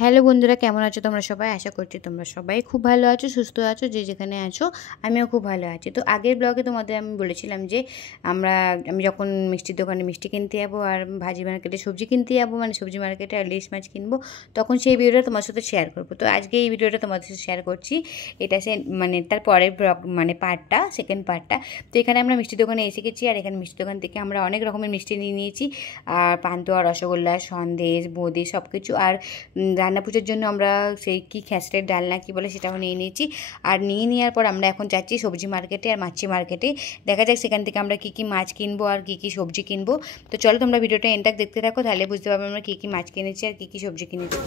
Hello বন্ধুরা, কেমন আছো তোমরা সবাই? আশা করছি তোমরা সবাই খুব ভালো আছো, সুস্থ আছো, যে যেখানে আছো। আমিও খুব ভালো আছি। তো আগের ব্লগে তোমাদের আমি বলেছিলাম যে আমি যখন মিষ্টির দোকানে মিষ্টি কিনতে যাবো আর ভাজি মার্কেটে সবজি কিনতে যাবো, মানে সবজি মার্কেটে আর ইলিশ মাছ কিনবো, তখন সেই ভিডিওটা তোমার সাথে শেয়ার করবো। তো আজকে এই ভিডিওটা তোমাদের সাথে শেয়ার করছি। এটা মানে তার পরের ব্লগ, মানে পার্টটা, সেকেন্ড পার্টটা। তো এখানে আমরা মিষ্টির দোকানে এসে গেছি, আর এখানে মিষ্টির দোকান থেকে আমরা অনেক রকমের মিষ্টি নিয়ে নিয়েছি। আর পান্তুয়া, রসগোল্লা, সন্দেশ, বোঁদে সব কিছু। আর রান্না পুজোর জন্য আমরা সেই কী খেসড়ের ডালনা কী বলে সেটাও নিয়ে নিয়েছি। আর নিয়ে নেওয়ার পর আমরা এখন যাচ্ছি সবজি মার্কেটে আর মাছি মার্কেটে। দেখা যাক সেখান থেকে আমরা কী কী মাছ কিনবো আর কী কী সবজি কিনবো। তো চলো তোমরা ভিডিওটা এন্ড তক দেখতে থাকো, তাহলে বুঝতে পারবে আমরা কী কী মাছ কিনেছি আর কী কী সবজি কিনেছি।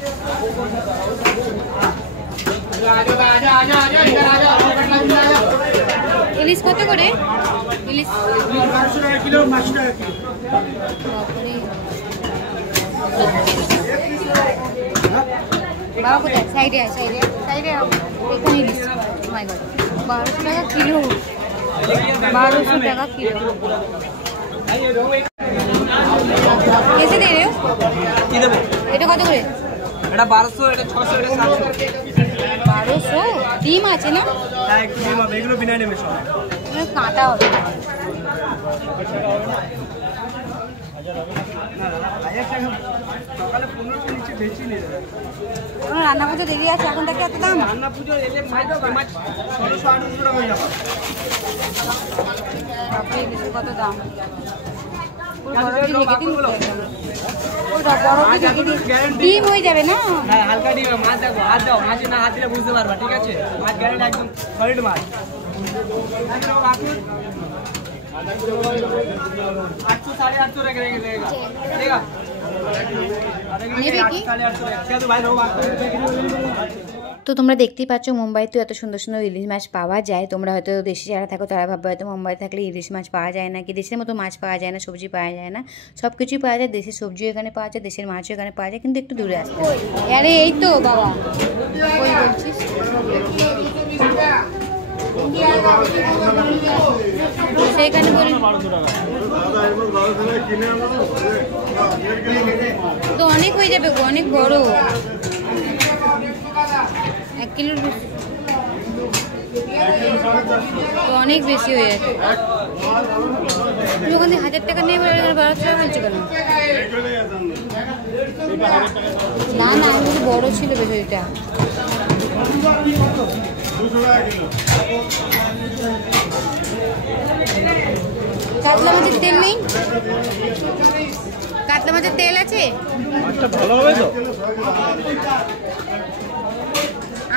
ইলিশ কত করে? ইলিশ 1200 টাকা কিলো, 500 টাকা কিলো। বাবা কোথায়? সাইডে সাইডে সাইডে এখানে ইলিশ। মাই গড, 1200 টাকা কিলো, 1200 টাকা কিলো। কেসে দে রে? কি দেব? এটা কত করে? এটা 1200, এটা 600, এটা 700। 1200? ডিম আছে না? হ্যাঁ, একটু ডিম হবে। এগুলো বিনা ডিমে সব। কাঁটা হবে। রান্না পুজো দেরি আছে, এখন থেকে এত দাম? রান্না পুজো এলে 1600-1800 টাকা হয়ে যাবে। কত দাম? ডিম হয়ে যাবে না? হ্যাঁ, হালকা ডিম। মাছ দেখো, হাত দাও, মাছ না হাত দিলে বুঝতে পারবা। ঠিক আছে, মাছ গ্যারেন্টি একদম সলিড মাছ। 800-850 টাকা রেখেগা। তো তোমরা দেখতেই পাচ্ছ মুম্বাইতে এত সুন্দর সুন্দর ইলিশ মাছ পাওয়া যায়। তোমরা হয়তো দেশে যারা থাকো তারা ভাববে হয়তো মুম্বাইতে থাকলে ইলিশ মাছ পাওয়া যায় না, কি দেশের মতো মাছ পাওয়া যায় না, সবজি পাওয়া যায় না। সব কিছুই পাওয়া যায়, দেশের সবজিও এখানে পাওয়া যায়, দেশের মাছও এখানে পাওয়া যায়, কিন্তু একটু দূরে আসতে হয়। আরে এই তো বাবা, কই বলছিস? সেইখানে বলি তো অনেক হয়ে যাবে গো, অনেক বড়, 1 কিলোর তো অনেক বেশি হয়ে যাচ্ছে। তুমি ওখান থেকে 1000 টাকা নিয়ে 1200 টাকা বলছো কেন? না না, আমি বলছি বড় ছিল বেশ ওইটা। কাতলা মাছের তেল নেই? কাতলা মাছের তেল আছে? ভালো হবে তো?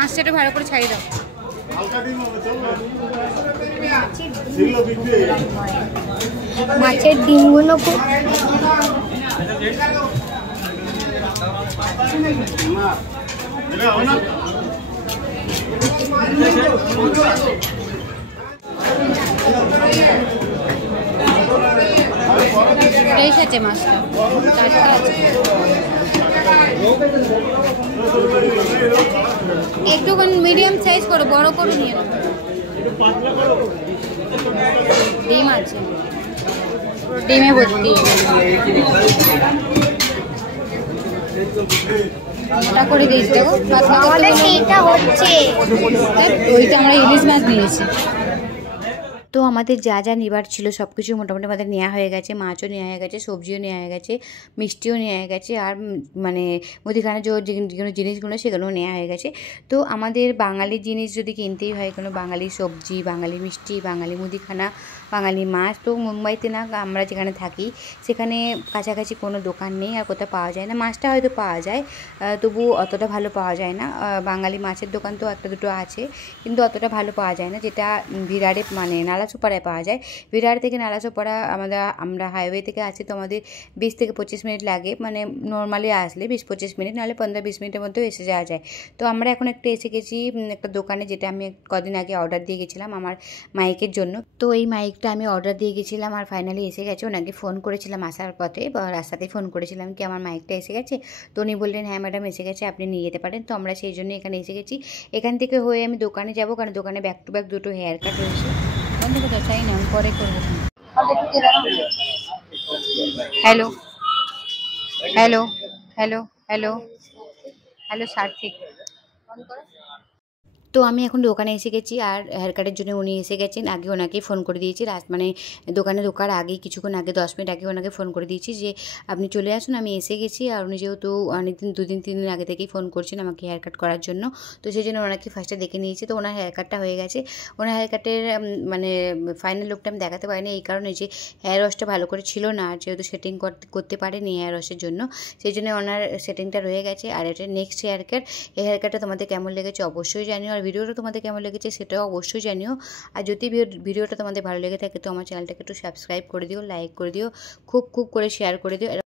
আঁশটা ভালো করে ছাড়িয়ে দাও। মাছের ডিমগুলো খুব ফ্রেশ আছে, মাছটা টাটকা আছে। একটুখানি মিডিয়াম সাইজ করো, বড় করে নিয়ে নাও। ডিম আছে, ডিমে ভর্তি। মোটা করে দিয়েছি, দেখো ওইটা আমরা ইলিশ মাছ নিয়েছি। তো আমাদের যা যা নেবার ছিল সব কিছু মোটামুটি আমাদের নেওয়া হয়ে গেছে। মাছও নেওয়া হয়ে গেছে, সবজিও নেওয়া হয়ে গেছে, মিষ্টিও নেওয়া হয়ে গেছে, আর মানে মুদিখানা যে জিনিসগুলো সেগুলোও নেওয়া হয়ে গেছে। তো আমাদের বাঙালি জিনিস যদি কিনতেই হয়, কোনো বাঙালি সবজি, বাঙালি মিষ্টি, বাঙালি মুদিখানা, বাঙালি মাছ, তো মুম্বাইতে না আমরা যেখানে থাকি সেখানে কাছাকাছি কোনো দোকান নেই, আর কোথাও পাওয়া যায় না। মাছটা হয়তো পাওয়া যায়, তবু অতটা ভালো পাওয়া যায় না। বাঙালি মাছের দোকান তো একটা দুটো আছে, কিন্তু অতটা ভালো পাওয়া যায় না, যেটা ভিরাড়ে মানে নালাসোপাড়ায় পাওয়া যায়। ভিরাড় থেকে নালাসোপাড়া আমরা হাইওয়ে থেকে আছি, তো আমাদের 20 থেকে 25 মিনিট লাগে, মানে নর্মালি আসলে 20-25 মিনিট, নাহলে 15-20 মিনিটের মধ্যেও এসে যাওয়া যায়। তো আমরা এখন একটা এসে গেছি একটা দোকানে, যেটা আমি কদিন আগে অর্ডার দিয়ে গেছিলাম আমার মাইকের জন্য। তো এই মাইকটা আমি অর্ডার দিয়ে গেছিলাম আর ফাইনালি এসে গেছে। ওনাকে ফোন করেছিলাম আসার পথে, বা রাস্তাতেই ফোন করেছিলাম কি আমার মাইকটা এসে গেছে। তো উনি বললেন হ্যাঁ ম্যাডাম এসে গেছে, আপনি নিয়ে যেতে পারেন। তো আমরা সেই জন্য এখানে এসে গেছি। এখান থেকে হয়ে আমি দোকানে যাব, কারণ দোকানে ব্যাক টু ব্যাক দুটো হেয়ার কাট রয়েছে। বন্ধ করতে চাই না, আমি পরে করবো। Hello hello hello hello hello Sarthik. তো আমি এখন দোকানে এসে গেছি আর হেয়ার কাটের জন্য উনি এসে গেছেন। আগে ওনাকেই ফোন করে দিয়েছি, মানে দোকানে ঢোকার আগেই কিছুক্ষণ আগে 10 মিনিট আগে ওনাকে ফোন করে দিয়েছি যে আপনি চলে আসুন, আমি এসে গেছি। আর উনি যেহেতু অনেকদিন 2 দিন 3 দিন আগে থেকেই ফোন করছেন আমাকে হেয়ার কাট করার জন্য, তো সেই জন্য ওনাকে ফার্স্টে দেখে নিয়েছি। তো ওনার হেয়ার কাটটা হয়ে গেছে। ওনার হেয়ার কাটের মানে ফাইনাল লুকটা আমি দেখাতে পারিনি এই কারণে যে হেয়ার ওয়াশটা ভালো করে ছিল না, আর যেহেতু সেটিং করতে পারেনি হেয়ার ওয়াশের জন্য, সেই জন্য ওনার সেটিংটা রয়ে গেছে। আর এটা নেক্সট হেয়ার কাট। এই হেয়ার কাটটা তোমাদের কেমন লেগেছে অবশ্যই জানিও, আর ভিডিওটা তোমাদের কেমন লেগেছে সেটাও অবশ্যই জানিও। আর যদি ভিডিওটা তোমাদের ভালো লেগে থাকে তো আমার চ্যানেলটাকে একটু সাবস্ক্রাইব করে দিও, লাইক করে দিও, খুব করে শেয়ার করে দিও।